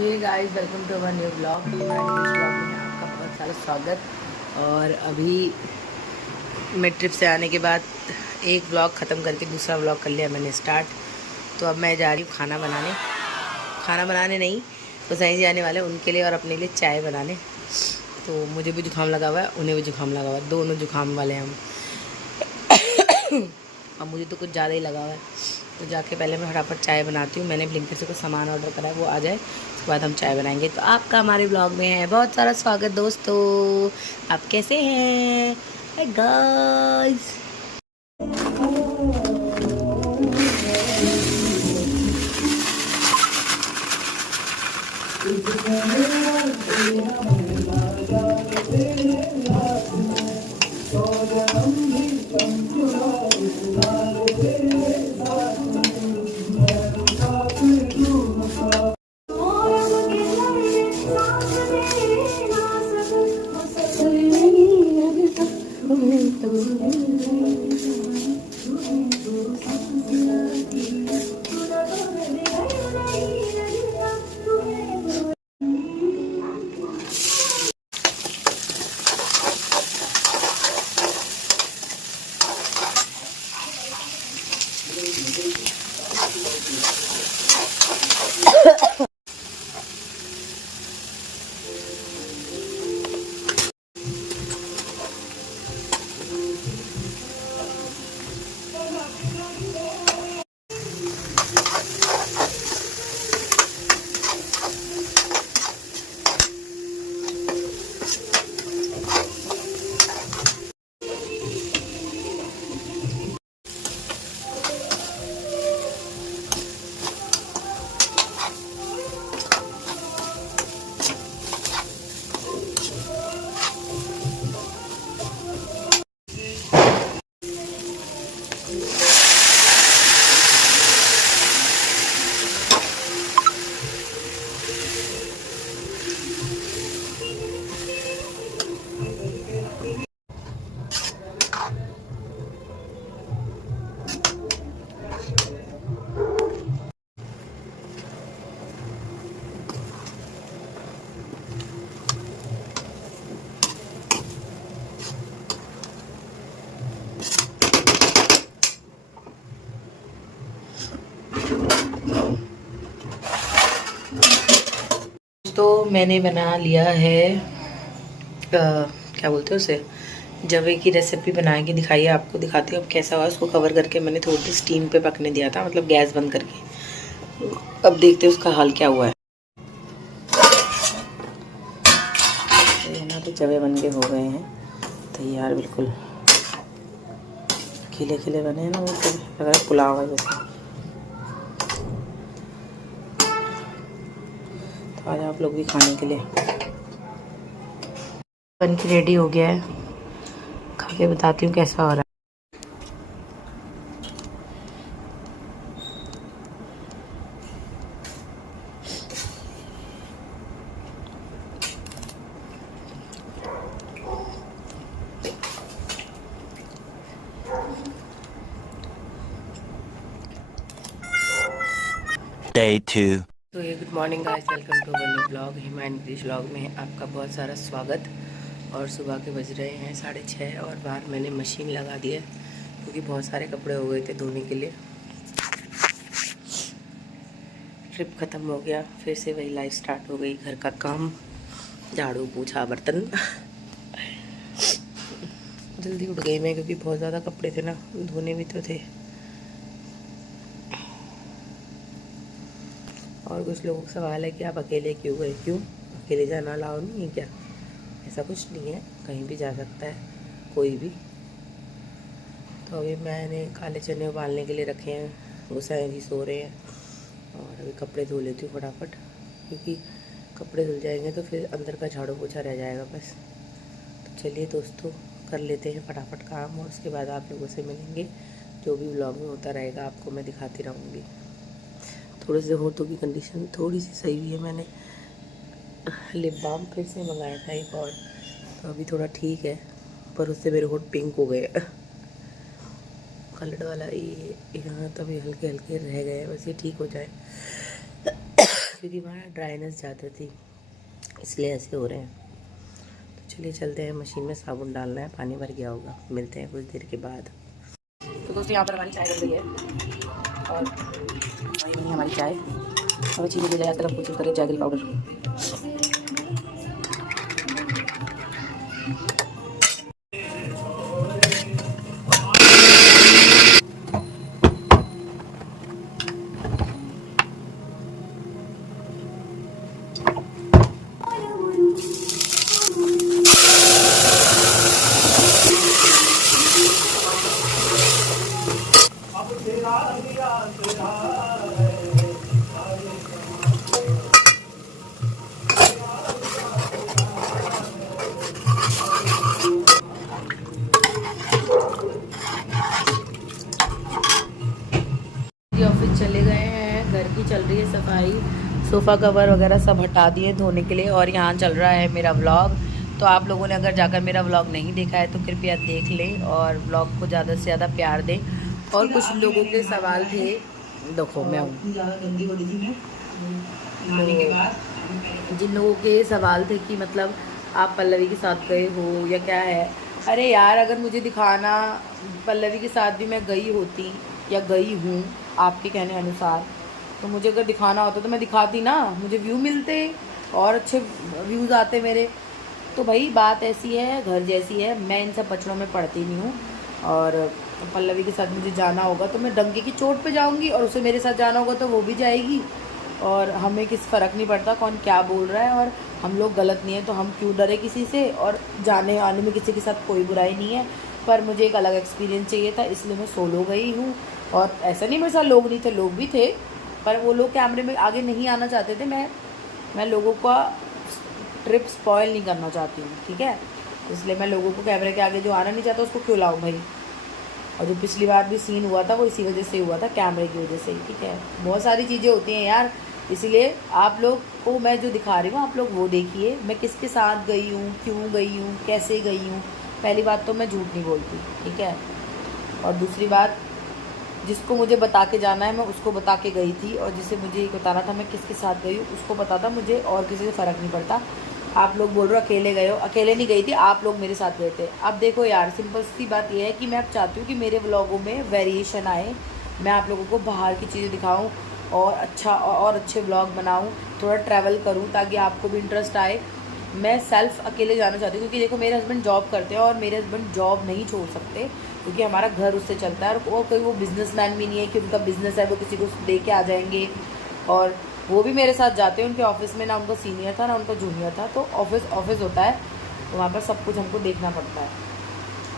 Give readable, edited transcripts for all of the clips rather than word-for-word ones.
Hey guys, welcome to our new blog. English blog में आपका बहुत सारा स्वागत। और अभी मैं ट्रिप से आने के बाद एक ब्लॉग ख़त्म करके दूसरा ब्लॉग कर लिया मैंने स्टार्ट। तो अब मैं जा रही हूँ खाना बनाने नहीं तो सही जी आने वाले उनके लिए और अपने लिए चाय बनाने। तो मुझे भी जुकाम लगा हुआ है, उन्हें भी जुकाम लगा हुआ है, दोनों जुकाम वाले हैं हम। अब मुझे तो कुछ ज़्यादा ही लगा हुआ है, तो जाके पहले मैं फटाफट चाय बनाती हूँ। मैंने ब्लिंकिट से कुछ सामान ऑर्डर करा है, वो आ जाए उसके बाद हम चाय बनाएंगे। तो आपका हमारे ब्लॉग में है बहुत सारा स्वागत दोस्तों। आप कैसे हैं? Hi guys. तो मैंने बना लिया है क्या बोलते हैं उसे, जवे की रेसिपी बना के दिखाई है आपको। दिखाती हूँ अब कैसा हुआ। उसको कवर करके मैंने थोड़ी स्टीम पे पकने दिया था, मतलब गैस बंद करके। अब देखते हैं उसका हाल क्या हुआ है। तो ना तो जवे बन के हो गए हैं तैयार, बिल्कुल खिले खिले बने हैं ना, वो तो लग रहा है पुलाव है जैसे। तो आज आप लोग भी खाने के लिए। बन के रेडी हो गया है, खा के बताती हूँ कैसा हो रहा है। Day 2। तो ये good morning guys, welcome to our new blog. English blog में आपका बहुत सारा स्वागत। और सुबह के बज रहे हैं 6:30 और बाहर मैंने मशीन लगा दी है क्योंकि बहुत सारे कपड़े हो गए थे धोने के लिए। ट्रिप ख़त्म हो गया, फिर से वही लाइफ स्टार्ट हो गई। घर का काम, झाड़ू पोछा बर्तन। जल्दी उठ गई मैं क्योंकि बहुत ज़्यादा कपड़े थे ना, धोने भी तो थे। और कुछ लोगों का सवाल है कि आप अकेले क्यों गए? क्यों अकेले जाना अलाउ नहीं है क्या? ऐसा कुछ नहीं है, कहीं भी जा सकता है कोई भी। तो अभी मैंने काले चने उबालने के लिए रखे हैं, गुस्साए जी सो रहे हैं। और अभी कपड़े धो लेती हूँ फटाफट, क्योंकि कपड़े धुल जाएंगे तो फिर अंदर का झाड़ू पोछा रह जाएगा बस। तो चलिए दोस्तों, कर लेते हैं फटाफट काम और उसके बाद आप लोगों से मिलेंगे। जो भी व्लॉग में होता रहेगा आपको मैं दिखाती रहूँगी। थोड़े से होठों की कंडीशन थोड़ी सी सही हुई है। मैंने लिप बाम फिर से मंगाया था एक और, तो अभी थोड़ा ठीक है, पर उससे मेरे होठ पिंक हो गए। कलर वाला ये यहाँ तभी हल्के हल्के रह गए, बस ये ठीक हो जाए क्योंकि हमारा ड्राइनेस ज़्यादा थी इसलिए ऐसे हो रहे हैं। तो चलिए चलते हैं, मशीन में साबुन डालना है, पानी भर गया होगा। मिलते हैं कुछ देर के बाद। तो दोस्तों यहाँ पर हमारी चाय बन रही है और वही बनी हमारी चाय। हमें चीनी दे जाए तरफ कुछ करें जैगरी पाउडर। ऑफिस चले गए हैं, घर की चल रही है सफाई, सोफ़ा कवर वगैरह सब हटा दिए धोने के लिए। और यहाँ चल रहा है मेरा व्लॉग। तो आप लोगों ने अगर जाकर मेरा व्लॉग नहीं देखा है तो कृपया देख लें और व्लॉग को ज़्यादा से ज़्यादा प्यार दें। और कुछ लोगों के सवाल थे, देखो मैं हूँ, जिन लोगों के सवाल थे कि मतलब आप पल्लवी के साथ गए हो या क्या है। अरे यार, अगर मुझे दिखाना पल्लवी के साथ भी मैं गई होती या गई हूँ आपके कहने अनुसार, तो मुझे अगर दिखाना होता तो मैं दिखाती ना, मुझे व्यू मिलते और अच्छे व्यूज़ आते मेरे। तो भाई बात ऐसी है, घर जैसी है, मैं इन सब पचड़ों में पड़ती नहीं हूँ। और पल्लवी के साथ मुझे जाना होगा तो मैं डंके की चोट पे जाऊँगी और उसे मेरे साथ जाना होगा तो वो भी जाएगी। और हमें किस फ़र्क नहीं पड़ता कौन क्या बोल रहा है, और हम लोग गलत नहीं है तो हम क्यों डरे किसी से। और जाने आने में किसी के साथ कोई बुराई नहीं है, पर मुझे एक अलग एक्सपीरियंस चाहिए था इसलिए मैं सोलो गई हूँ। और ऐसा नहीं मेरे साथ लोग नहीं थे, लोग भी थे, पर वो लोग कैमरे में आगे नहीं आना चाहते थे। मैं लोगों का ट्रिप स्पॉइल नहीं करना चाहती हूँ, ठीक है। इसलिए मैं लोगों को कैमरे के आगे जो आना नहीं चाहता उसको क्यों लाऊँ भाई। और जो पिछली बार भी सीन हुआ था वो इसी वजह से हुआ था, कैमरे की वजह से ही, ठीक है। बहुत सारी चीज़ें होती हैं यार, इसीलिए आप लोग को मैं जो दिखा रही हूँ आप लोग वो देखिए, मैं किसके साथ गई हूँ, क्यों गई हूँ, कैसे गई हूँ। पहली बात तो मैं झूठ नहीं बोलती, ठीक है। और दूसरी बात, जिसको मुझे बता के जाना है मैं उसको बता के गई थी, और जिसे मुझे बताना था मैं किसके साथ गई हूँ उसको पता था मुझे, और किसी से फ़र्क नहीं पड़ता। आप लोग बोल रहे हो अकेले गए हो, अकेले नहीं गई थी, आप लोग मेरे साथ गए थे। अब देखो यार, सिंपल सी बात यह है कि मैं अब चाहती हूँ कि मेरे व्लॉगों में वेरिएशन आए, मैं आप लोगों को बाहर की चीज़ें दिखाऊँ और अच्छे व्लॉग बनाऊँ, थोड़ा ट्रैवल करूँ ताकि आपको भी इंटरेस्ट आए। मैं सेल्फ़ अकेले जाना चाहती हूँ क्योंकि देखो मेरे हस्बैंड जॉब करते हैं और मेरे हस्बैंड जॉब नहीं छोड़ सकते क्योंकि हमारा घर उससे चलता है। और कोई वो बिज़नेसमैन भी नहीं है कि उनका बिज़नेस है वो किसी को दे के आ जाएंगे। और वो भी मेरे साथ जाते हैं उनके ऑफिस में, ना उनका सीनियर था ना उनका जूनियर था, तो ऑफिस होता है तो वहाँ पर सब कुछ हमको देखना पड़ता है।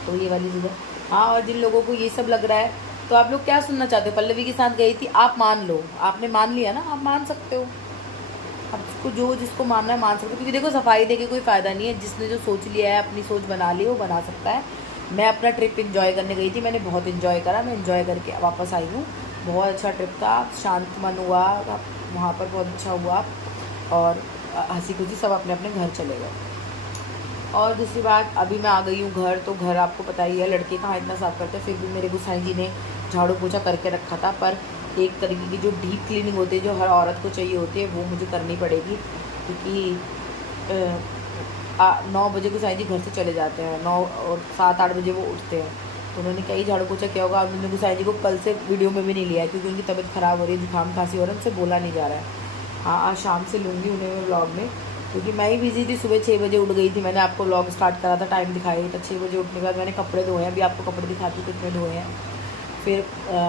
तो ये वाली चीज़ है। हाँ, और जिन लोगों को ये सब लग रहा है तो आप लोग क्या सुनना चाहते हो, पल्लवी के साथ गई थी, आप मान लो, आपने मान लिया ना, आप मान सकते हो। अब जो जिसको मानना है मान सकते हो, क्योंकि देखो सफाई दे के कोई फ़ायदा नहीं है। जिसने जो सोच लिया है, अपनी सोच बना ली, वो बना सकता है। मैं अपना ट्रिप एंजॉय करने गई थी, मैंने बहुत एंजॉय करा, मैं एंजॉय करके वापस आई हूँ। बहुत अच्छा ट्रिप था, शांत मन हुआ वहाँ पर, बहुत अच्छा हुआ। और हंसी खुशी सब अपने अपने घर चले गए। और दूसरी बात, अभी मैं आ गई हूँ घर, तो घर आपको पता ही है लड़के कहाँ इतना साफ़ करते हैं। फिर भी मेरे गुसाई जी ने झाड़ू पोछा करके रखा था, पर एक तरीके की जो डीप क्लीनिंग होती है जो हर औरत को चाहिए होती है वो मुझे करनी पड़ेगी, क्योंकि 9 बजे गुसाई जी घर से चले जाते हैं, 9 और 7-8 बजे वो उठते हैं। तो उन्होंने कई झाड़ू पोछा किया होगा। अब मैंने गुसाई जी को कल से वीडियो में भी नहीं लिया है क्योंकि उनकी तबीयत ख़राब हो रही है, जुकाम खांसी हो रहा है, उनसे बोला नहीं जा रहा है। हाँ, आज शाम से लूँगी उन्हें मैं व्लॉग में, क्योंकि मैं ही बिज़ी थी। सुबह 6 बजे उठ गई थी, मैंने आपको व्लॉग स्टार्ट करा था, टाइम दिखाई था। 6 बजे उठने के बाद मैंने कपड़े धोए हैं, अभी आपको कपड़े दिखाती हूँ कितने धोए हैं। फिर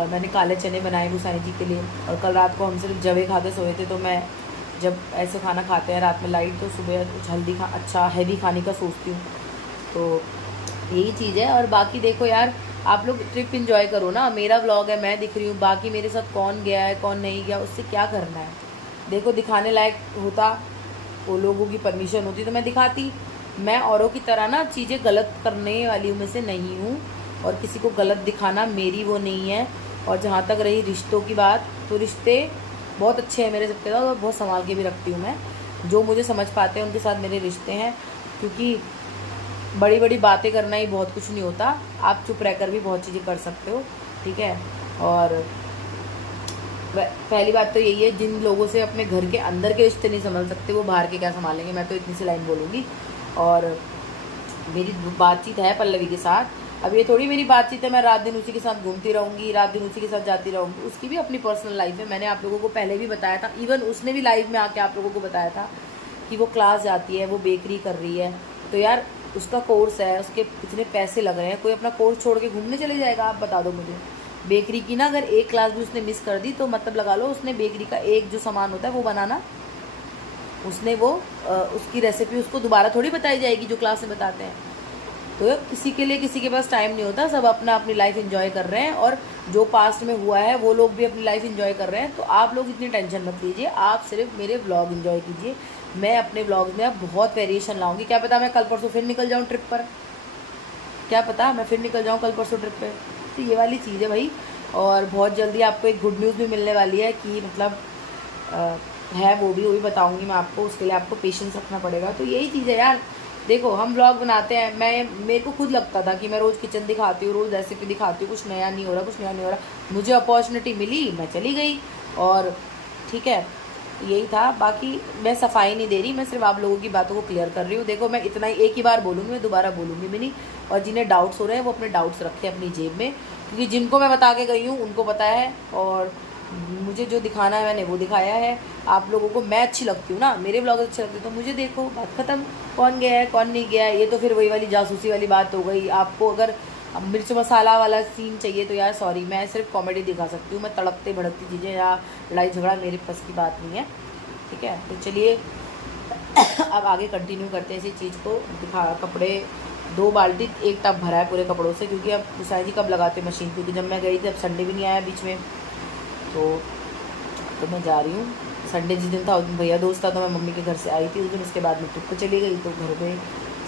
मैंने काले चने बनाए गुसाई जी के लिए। और कल रात को हम सिर्फ जवे खा के सोए थे, तो मैं जब ऐसे खाना खाते हैं रात में लाइट, तो सुबह कुछ हेल्दी अच्छा हैवी खाने का सोचती हूँ। तो यही चीज़ है। और बाकी देखो यार, आप लोग ट्रिप एंजॉय करो ना, मेरा व्लॉग है, मैं दिख रही हूँ, बाकी मेरे साथ कौन गया है कौन नहीं गया उससे क्या करना है। देखो दिखाने लायक होता, वो लोगों की परमिशन होती तो मैं दिखाती। मैं औरों की तरह ना चीज़ें गलत करने वाली में से नहीं हूँ, और किसी को गलत दिखाना मेरी वो नहीं है। और जहाँ तक रही रिश्तों की बात, तो रिश्ते बहुत अच्छे हैं मेरे सबके साथ, और बहुत संभाल के भी रखती हूँ मैं। जो मुझे समझ पाते हैं उनके साथ मेरे रिश्ते हैं, क्योंकि बड़ी बड़ी बातें करना ही बहुत कुछ नहीं होता, आप चुप रहकर भी बहुत चीज़ें कर सकते हो, ठीक है। और पहली बात तो यही है, जिन लोगों से अपने घर के अंदर के रिश्ते नहीं संभाल सकते वो बाहर के क्या संभालेंगे, मैं तो इतनी सी लाइन बोलूँगी। और मेरी बातचीत है पल्लवी के साथ, अब ये थोड़ी मेरी बातचीत है मैं रात दिन उसी के साथ घूमती रहूँगी, रात दिन उसी के साथ जाती रहूँगी। उसकी भी अपनी पर्सनल लाइफ है, मैंने आप लोगों को पहले भी बताया था, इवन उसने भी लाइव में आके आप लोगों को बताया था कि वो क्लास जाती है, वो बेकरी कर रही है। तो यार उसका कोर्स है, उसके इतने पैसे लग रहे हैं, कोई अपना कोर्स छोड़ के घूमने चले जाएगा? आप बता दो मुझे। बेकरी की ना अगर एक क्लास भी उसने मिस कर दी तो मतलब लगा लो उसने बेकरी का एक जो सामान होता है वो बनाना, उसने वो उसकी रेसिपी उसको दोबारा थोड़ी बताई जाएगी जो क्लास में बताते हैं। तो किसी के लिए किसी के पास टाइम नहीं होता, सब अपना अपनी लाइफ एंजॉय कर रहे हैं, और जो पास्ट में हुआ है वो लोग भी अपनी लाइफ एंजॉय कर रहे हैं। तो आप लोग इतनी टेंशन मत लीजिए, आप सिर्फ मेरे ब्लॉग एंजॉय कीजिए। मैं अपने ब्लॉग में अब बहुत वेरिएशन लाऊंगी, क्या पता मैं कल परसों फिर निकल जाऊँ ट्रिप पर, क्या पता मैं फिर निकल जाऊँ कल परसों ट्रिप पे। तो ये वाली चीज़ है भाई। और बहुत जल्दी आपको एक गुड न्यूज़ भी मिलने वाली है कि मतलब है, वो भी बताऊँगी मैं आपको, उसके लिए आपको पेशेंस रखना पड़ेगा। तो यही चीज़ है यार, देखो हम ब्लॉग बनाते हैं, मेरे को खुद लगता था कि मैं रोज़ किचन दिखाती हूँ, रोज़ रेसिपी दिखाती हूँ, कुछ नया नहीं हो रहा, कुछ नया नहीं हो रहा। मुझे अपॉर्चुनिटी मिली, मैं चली गई, और ठीक है यही था। बाकी मैं सफाई नहीं दे रही, मैं सिर्फ आप लोगों की बातों को क्लियर कर रही हूँ। देखो मैं इतना ही एक ही बार बोलूँगी, मैं दोबारा बोलूँगी भी नहीं। और जिन्हें डाउट्स हो रहे हैं वो अपने डाउट्स रखें अपनी जेब में, क्योंकि जिनको मैं बता के गई हूँ उनको पता है, और मुझे जो दिखाना है मैंने वो दिखाया है। आप लोगों को मैं अच्छी लगती हूँ ना, मेरे ब्लॉग अच्छे लगते हैं तो मुझे देखो, बात ख़त्म। कौन गया है कौन नहीं गया है ये तो फिर वही वाली जासूसी वाली बात हो गई। आपको अगर मिर्च मसाला वाला सीन चाहिए तो यार सॉरी, मैं सिर्फ कॉमेडी दिखा सकती हूँ, मैं तड़कते भड़कती चीज़ें या लड़ाई झगड़ा मेरे पास की बात नहीं है, ठीक है। तो चलिए अब आगे कंटिन्यू करते हैं इसी चीज़ को। दिखा कपड़े 2 बाल्टी 1 टब भरा है पूरे कपड़ों से, क्योंकि अब गुसाई जी कब लगाते मशीन, क्योंकि जब मैं गई थी अब संडे भी नहीं आया बीच में। तो मैं जा रही हूँ, संडे जिस दिन था उस दिन भैया दोस्त था तो मैं मम्मी के घर से आई थी उस दिन, उसके बाद मैं ट्रिप पर चली गई। तो घर में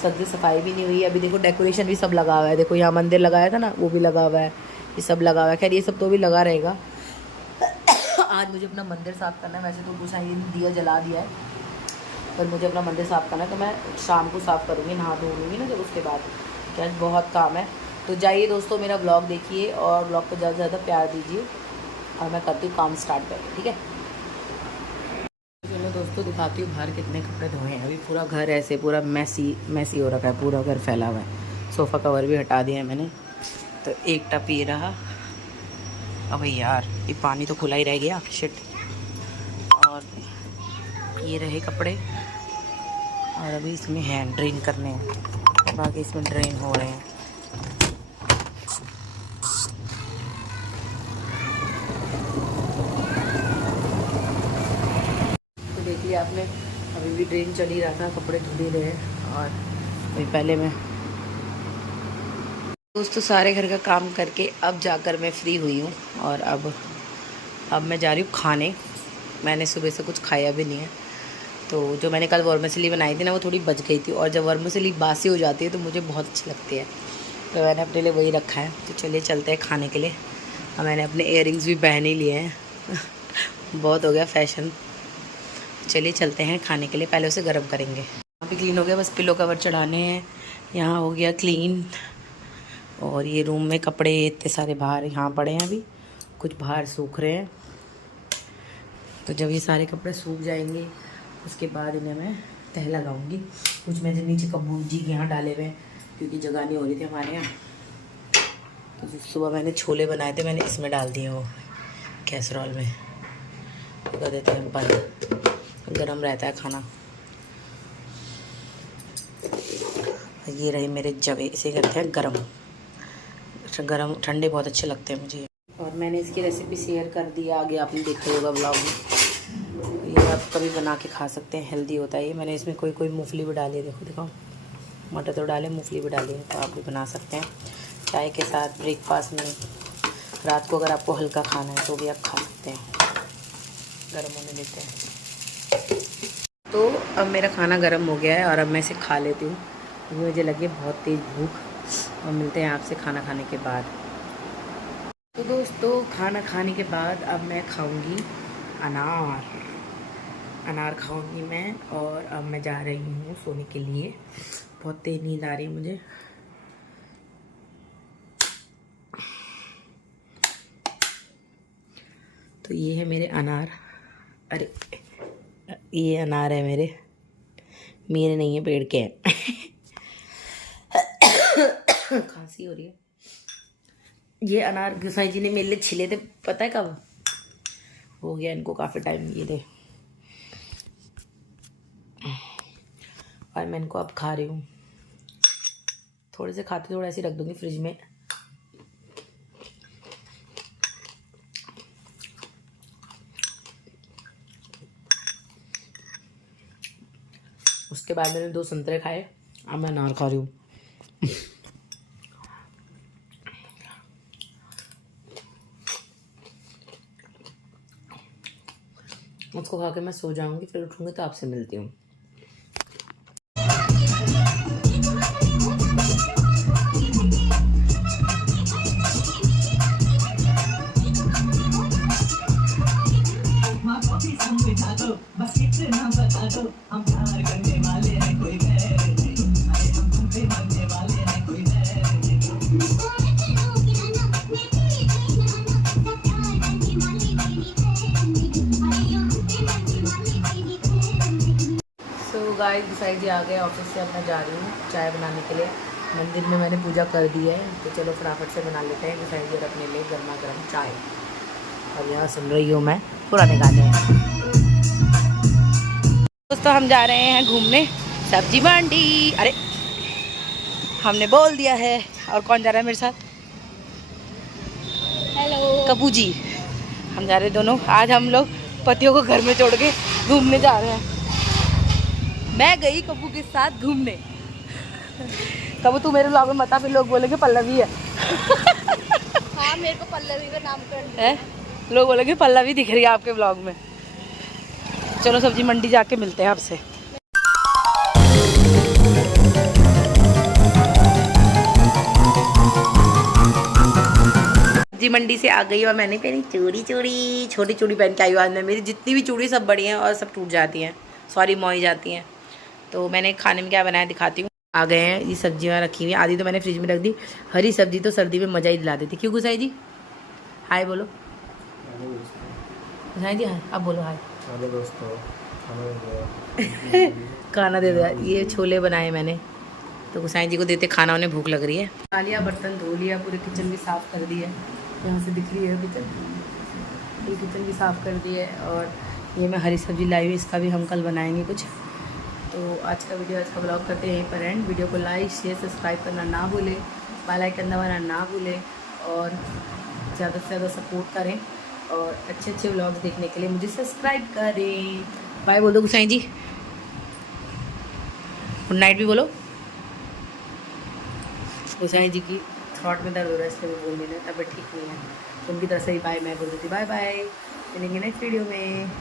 सब्जी सफाई भी नहीं हुई। अभी देखो डेकोरेशन भी सब लगा हुआ है, देखो यहाँ मंदिर लगाया था ना वो भी लगा हुआ है, ये सब लगा हुआ है। खैर ये सब तो भी लगा रहेगा। आज मुझे अपना मंदिर साफ़ करना है, वैसे तो गुसाई ने दिया जला दिया है, पर मुझे अपना मंदिर साफ़ करना है तो मैं शाम को साफ़ करूँगी, नहा धोऊँगी ना जब, उसके बाद क्या बहुत काम है। तो जाइए दोस्तों मेरा ब्लॉग देखिए और ब्लॉग को ज़्यादा से ज़्यादा प्यार दीजिए, और मैं करती हूँ काम स्टार्ट करके, ठीक है। चलो दोस्तों दिखाती हूँ बाहर कितने कपड़े धोए हैं। अभी पूरा घर ऐसे पूरा मैसी हो रखा है, पूरा घर फैला हुआ है। सोफ़ा कवर भी हटा दिया है मैंने। तो एक टप ये रहा, अबे यार ये पानी तो खुला ही रह गया, शिट। और ये रहे कपड़े, और अभी इसमें हैंड ड्रेन करने हैं, बाकी इसमें ड्रेन हो रहे हैं। तो देखिए आपने, अभी भी ड्रेन चल ही रहा था, कपड़े धुल ही रहे हैं। और अभी पहले मैं दोस्तों सारे घर का काम करके अब जाकर मैं फ्री हुई हूँ, और अब मैं जा रही हूँ खाने। मैंने सुबह से कुछ खाया भी नहीं है, तो जो मैंने कल वर्मिसेली बनाई थी ना वो थोड़ी बच गई थी, और जब वर्मिसेली बासी हो जाती है तो मुझे बहुत अच्छी लगती है, तो मैंने अपने लिए वही रखा है। तो चलिए चलते हैं खाने के लिए। और मैंने अपने इयररिंग्स भी पहन ही लिए हैं बहुत हो गया फैशन। चलिए चलते हैं खाने के लिए, पहले उसे गर्म करेंगे। यहाँ भी क्लीन हो गया, बस पिलो कवर चढ़ाने हैं। यहाँ हो गया क्लीन, और ये रूम में कपड़े इतने सारे बाहर यहाँ पड़े हैं, अभी कुछ बाहर सूख रहे हैं। तो जब ये सारे कपड़े सूख जाएंगे उसके बाद इन्हें मैं तह लगाऊंगी। कुछ मैंने नीचे कबूल जी के यहाँ डाले हुए हैं, क्योंकि जगह नहीं हो रही थी हमारे यहाँ। तो जो सुबह मैंने छोले बनाए थे मैंने इसमें डाल दिए, वो कैसरॉल में कर देते हैं बंद, गरम रहता है खाना। ये रहे मेरे जवे, इसे करते हैं गरम। गरम ठंडे बहुत अच्छे लगते हैं मुझे। और मैंने इसकी रेसिपी शेयर कर दी, आगे आपने देखा होगा ब्लॉग में। ये आप कभी बना के खा सकते हैं, हेल्दी होता है ये। मैंने इसमें कोई मूंगफली भी डाली है, देखो दिखाओ, मटर तो डाले, मूंगफली भी डाली है। तो आप भी बना सकते हैं चाय के साथ, ब्रेकफास्ट में, रात को अगर आपको हल्का खाना है तो भी आप खा सकते हैं। गर्म होने देते हैं। तो अब मेरा खाना गर्म हो गया है और अब मैं इसे खा लेती हूँ, क्योंकि मुझे लगी बहुत तेज़ भूख। और मिलते हैं आपसे खाना खाने के बाद। तो दोस्तों खाना खाने के बाद अब मैं खाऊंगी अनार खाऊंगी मैं। और अब मैं जा रही हूँ सोने के लिए, बहुत तेज नींद आ रही है मुझे। तो ये है मेरे अनार। अरे ये अनार है मेरे नहीं है, पेड़ के हैं। खांसी हो रही है। ये अनार गुसाई जी ने मेरे लिए छिले थे, पता है कब? हो गया इनको काफ़ी टाइम। ये दे, और मैं इनको अब खा रही हूँ। थोड़े से खाते थोड़ा ऐसे रख दूँगी फ्रिज में। उसके बाद मैंने 2 संतरे खाए, अब मैं अनार खा रही हूँ। उसको खा के मैं सो जाऊंगी, फिर उठूंगी तो आपसे मिलती हूँ। गाइस गुसाई जी आ गए ऑफिस से, अब मैं जा रही हूँ चाय बनाने के लिए। मंदिर में मैंने पूजा कर दी है, तो चलो फटाफट से बना लेते हैं गुसाई जी और अपने लिए गर्मा गर्म चाय। और यहाँ सुन रही हूँ मैं पुराने गाने। दोस्तों हम जा रहे हैं घूमने सब्जी मंडी। अरे हमने बोल दिया है। और कौन जा रहा है मेरे साथ? हेलो कबू जी। हम जा रहे हैं दोनों। आज हम लोग पतियों को घर में छोड़ के घूमने जा रहे हैं। मैं गई कबू के साथ घूमने। कबू तू मेरे ब्लॉग में मत आ, फिर लोग बोलेंगे पल्लवी है। हाँ मेरे को पल्लवी का नामकरण है, लोग बोलेंगे पल्लवी दिख रही है आपके ब्लॉग में। चलो सब्जी मंडी जाके मिलते हैं आपसे। सब्जी मंडी से आ गई और मैंने पहनी चूड़ी छोटी चूड़ी पहन के आई हूँ आज मैं। मेरी जितनी भी चूड़ी सब बड़ी हैं और सब टूट जाती हैं, सॉरी मोई जाती हैं। तो मैंने खाने में क्या बनाया दिखाती हूँ। आ गए हैं, ये सब्जियाँ रखी हुई हैं, आधी तो मैंने फ्रिज में रख दी। हरी सब्जी तो सर्दी में मज़ा ही दिला देती। क्यों गुसाई जी? हाय बोलो गुसाई जी, हाय आप बोलो हाय। हेलो दोस्तों, खाना दे दो। ये छोले बनाए मैंने, तो गुसाई जी को देते खाना, उन्हें भूख लग रही है। खा लिया, बर्तन धो लिया, पूरे किचन भी साफ़ कर दिया। यहाँ से दिख रही है किचन, ये किचन भी साफ़ कर दी है। और ये मैं हरी सब्जी लाई हुई, इसका भी हम कल बनाएंगे कुछ। तो आज का ब्लॉग करते हैं यहीं पर एंड। वीडियो को लाइक शेयर सब्सक्राइब करना ना भूलें, बेल आइकन दबाना ना भूलें, और ज़्यादा से ज़्यादा सपोर्ट करें। और अच्छे अच्छे व्लॉग्स देखने के लिए मुझे सब्सक्राइब करें। बाय बोल दो गुसाई जी, गुड नाइट भी बोलो। गुसाई जी की थ्रॉट में दर्द हो रहा है, इसलिए बोल नहीं रहे, तबियत ठीक नहीं है। उनकी तरफ से ही बाय मैं बोल देती। बाय बाय, मिलेंगे नेक्स्ट वीडियो में।